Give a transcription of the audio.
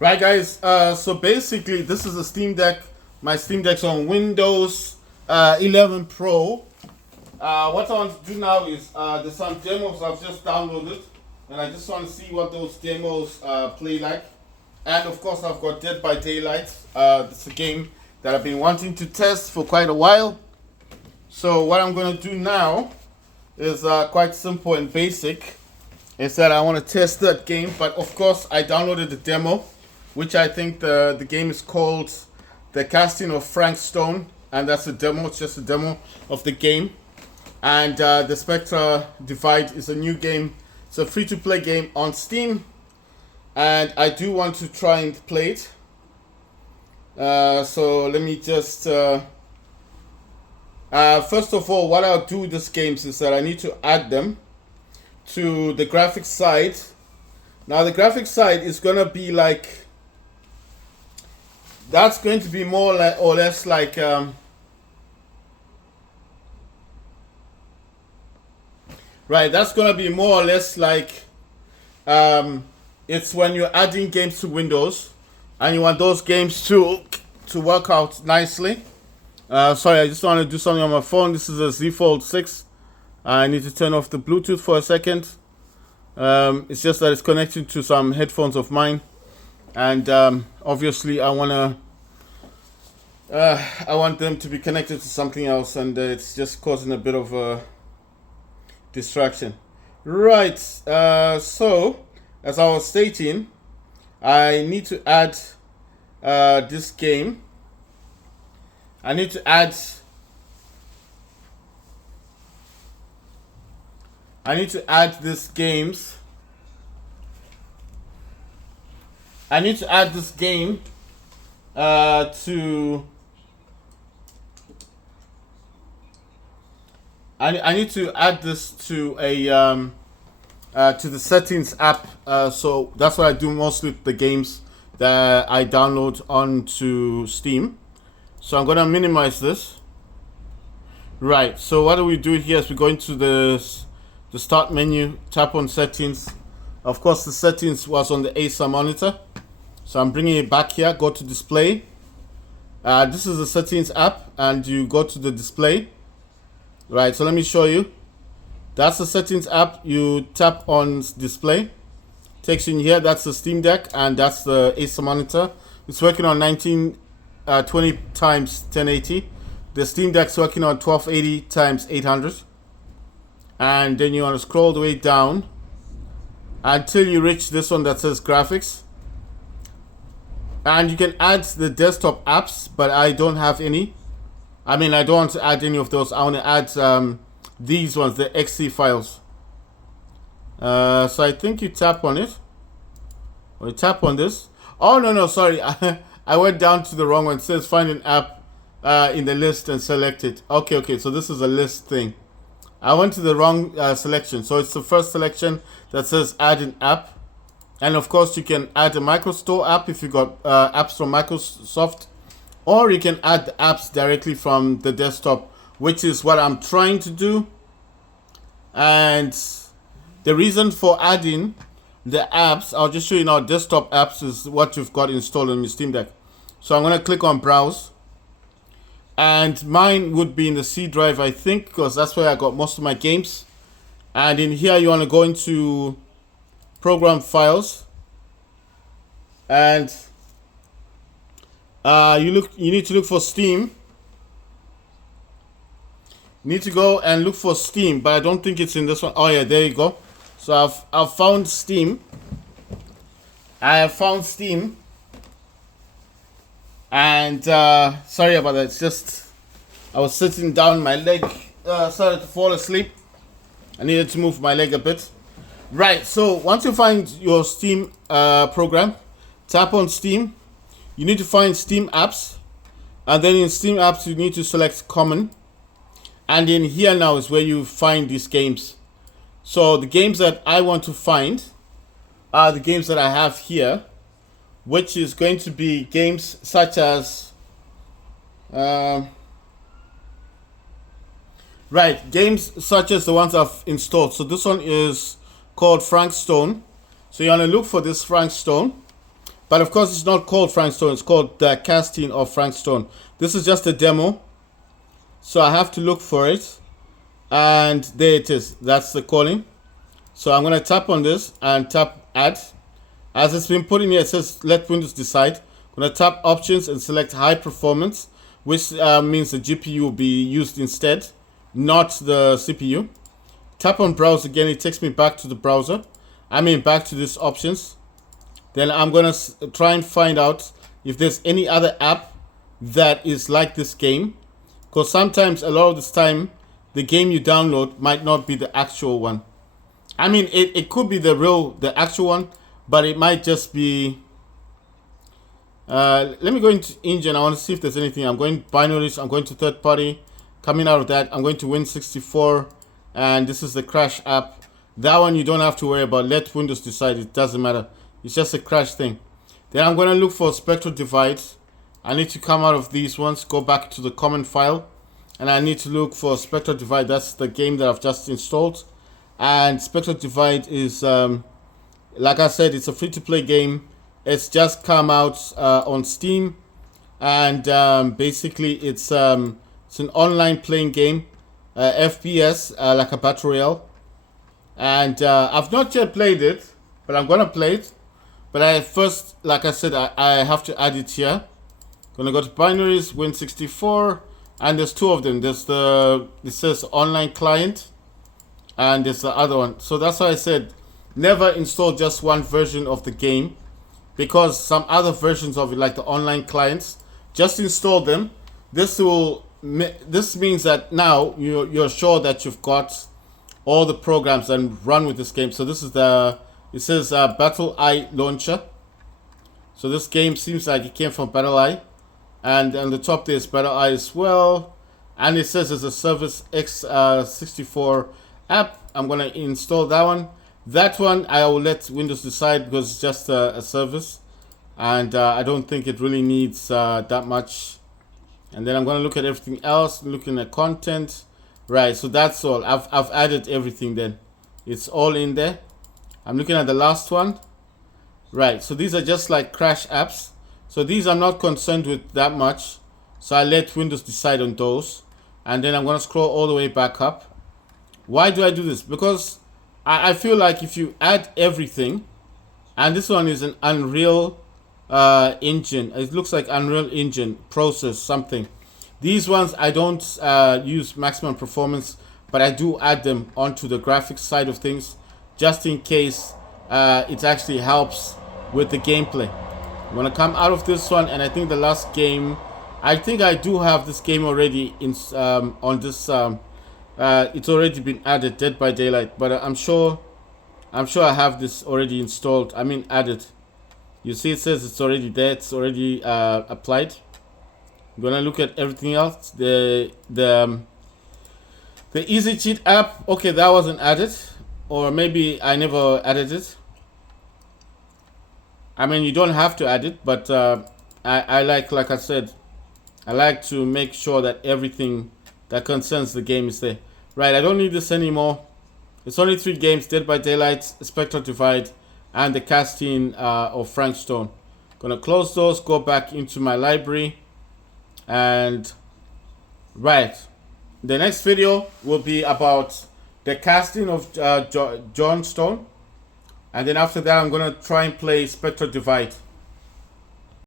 Right, guys. So basically, this is a Steam Deck. My Steam Deck's on Windows 11 Pro. What I want to do now is there's some demos I've just downloaded, and I just want to see what those demos play like. And of course, I've got Dead by Daylight. It's a game that I've been wanting to test for quite a while. So what I'm going to do now is quite simple and basic. Is that I want to test that game, but of course I downloaded the demo, which I think the game is called The Casting of Frank Stone, and that's a demo. It's just a demo of the game. And the Spectra Divide is a new game. It's a free-to-play game on Steam, and I do want to try and play it. So let me just first of all, what I'll do with these games is that I need to add them to the graphics side. Now the graphics side is gonna be like, that's going to be more like, or less like right, that's gonna be more or less like it's when you're adding games to Windows and you want those games to work out nicely. Sorry, I just want to do something on my phone. This is a Z Fold 6. I need to turn off the Bluetooth for a second. It's just that it's connected to some headphones of mine, and obviously I want them to be connected to something else, and it's just causing a bit of a distraction. Right. So as I was stating, I need to add this game. I need to add this games. I need to add this game to. I need to add this to a to the settings app. So that's what I do mostly with the games that I download onto Steam. So I'm gonna minimize this. Right. So what do we do here is we go into the start menu, tap on settings. Of course, the settings was on the Acer monitor, so I'm bringing it back here. Go to display. This is the settings app, and you go to the display. Right, so let me show you. That's the settings app. You tap on display, takes you in here. That's the Steam Deck, and that's the Acer monitor. It's working on 1920 times 1080. The Steam Deck's working on 1280 times 800. And then you want to scroll the way down until you reach this one that says graphics. And you can add the desktop apps, but I don't have any. I mean, I don't want to add any of those. I want to add these ones, the XC files. So I think you tap on it. Or you tap on this. Oh, no, sorry. I went down to the wrong one. It says find an app in the list and select it. Okay. So this is a list thing. I went to the wrong selection. So it's the first selection that says add an app. And of course, you can add a MicroStore app if you got apps from Microsoft. Or you can add the apps directly from the desktop, which is what I'm trying to do. And the reason for adding the apps, I'll just show you now, desktop apps is what you've got installed on your Steam Deck. So I'm going to click on Browse. And mine would be in the C drive, I think, because that's where I got most of my games. And in here, you want to go into Program Files. And you need to look for Steam. You need to go and look for Steam, but I don't think it's in this one. Oh yeah, there you go. So I've found Steam. I have found Steam. And sorry about that. It's just I was sitting down, my leg started to fall asleep. I needed to move my leg a bit. Right, so once you find your Steam program, tap on Steam. You need to find Steam apps, and then in Steam apps you need to select common, and in here now is where you find these games. So the games that I want to find are the games that I have here, which is going to be games such as games such as the ones I've installed. So this one is called Frank Stone. So you want to look for this Frank Stone. But of course, it's not called Frank Stone. It's called The Casting of Frank Stone. This is just a demo. So I have to look for it. And there it is. That's the calling. So I'm going to tap on this and tap Add. As it's been put in here, it says let Windows decide. I'm going to tap Options and select High Performance, which means the GPU will be used instead, not the CPU. Tap on Browse again. It takes me back to the browser. Back to these options. Then I'm going to try and find out if there's any other app that is like this game. Because sometimes, a lot of this time, the game you download might not be the actual one. It could be the actual one, but it might just be... let me go into engine. I want to see if there's anything. I'm going binaries. I'm going to third party. Coming out of that, I'm going to Win64. And this is the Crash app. That one you don't have to worry about. Let Windows decide. It doesn't matter. It's just a Crash thing. Then I'm going to look for Spectral Divide. I need to come out of these ones. Go back to the common file. And I need to look for Spectral Divide. That's the game that I've just installed. And Spectral Divide is, like I said, it's a free-to-play game. It's just come out on Steam. And basically, it's an online playing game. FPS, like a Battle Royale. And I've not yet played it, but I'm going to play it. But I first, like I said, I have to add it here. Gonna go to binaries, Win64, and there's two of them. There's it says online client, and there's the other one. So that's why I said never install just one version of the game, because some other versions of it, like the online clients, just install them. This means that now you're sure that you've got all the programs that run with this game. So this is it says BattleEye launcher. So this game seems like it came from BattleEye. And on the top there's BattleEye as well. And it says there's a Service X64 app. I'm going to install that one. That one I will let Windows decide, because it's just a service. And I don't think it really needs that much. And then I'm going to look at everything else, looking at content. Right, so that's all. I've added everything then. It's all in there. I'm looking at the last one. Right, so these are just like Crash apps. So these I'm not concerned with that much. So I let Windows decide on those. And then I'm going to scroll all the way back up. Why do I do this? Because I feel like if you add everything, and this one is an Unreal Engine. It looks like Unreal Engine process something. These ones I don't use maximum performance, but I do add them onto the graphics side of things, just in case it actually helps with the gameplay. I'm gonna come out of this one, and I think the last game, I think I do have this game already in on this. It's already been added, Dead by Daylight, but I'm sure I have this already installed. Added. You see, it says it's already there. It's already applied. I'm gonna look at everything else. The Easy Cheat app. Okay, that wasn't added, or maybe I never added it. You don't have to add it, but I like I said, I like to make sure that everything that concerns the game is there. Right, I don't need this anymore. It's only 3 games: Dead by Daylight, Spectral Divide, and the casting of Frank Stone. Gonna close those, go back into my library, and right, the next video will be about the casting of John Stone. And then after that, I'm going to try and play Spectral Divide.